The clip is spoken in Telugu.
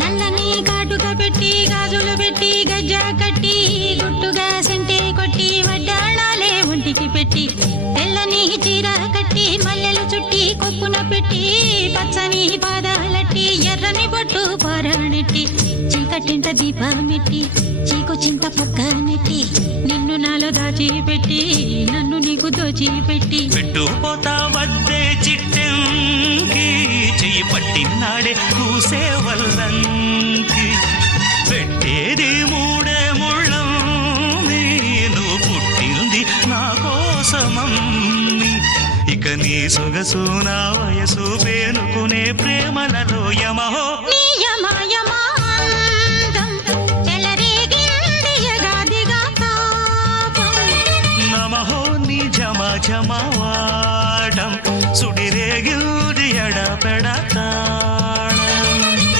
నల్లని కాటుక పెట్టి గాజులు పెట్టి గజ్జ కట్టి గుట్టుగా సెంటే కొట్టి వడ్డాణాలే ఒంటికి పెట్టి తెల్లని చీర కట్టి మల్లెలు చుట్టి కొప్పున పెట్టి పచ్చని పాదాలట్టి ఎర్రని బొట్టు పారాణెట్టి చీకటింట దీపమెట్టి చీకు చింత పక్క నెట్టి నిన్ను నాలో దాచిపెట్టి నన్ను నీకు దోచిపెట్టి పెట్టుపోతా వద్దే చిట్టంకి చెయ్యి పట్టినాడే కూసే వల్లంకి పెట్టేది మూడే ముళ్ళం నువ్వు పుట్టింది నా కోసమమ్మి ఇక నీ సొగసు నా వయసు పేనుకునే ప్రేమలలో యమహో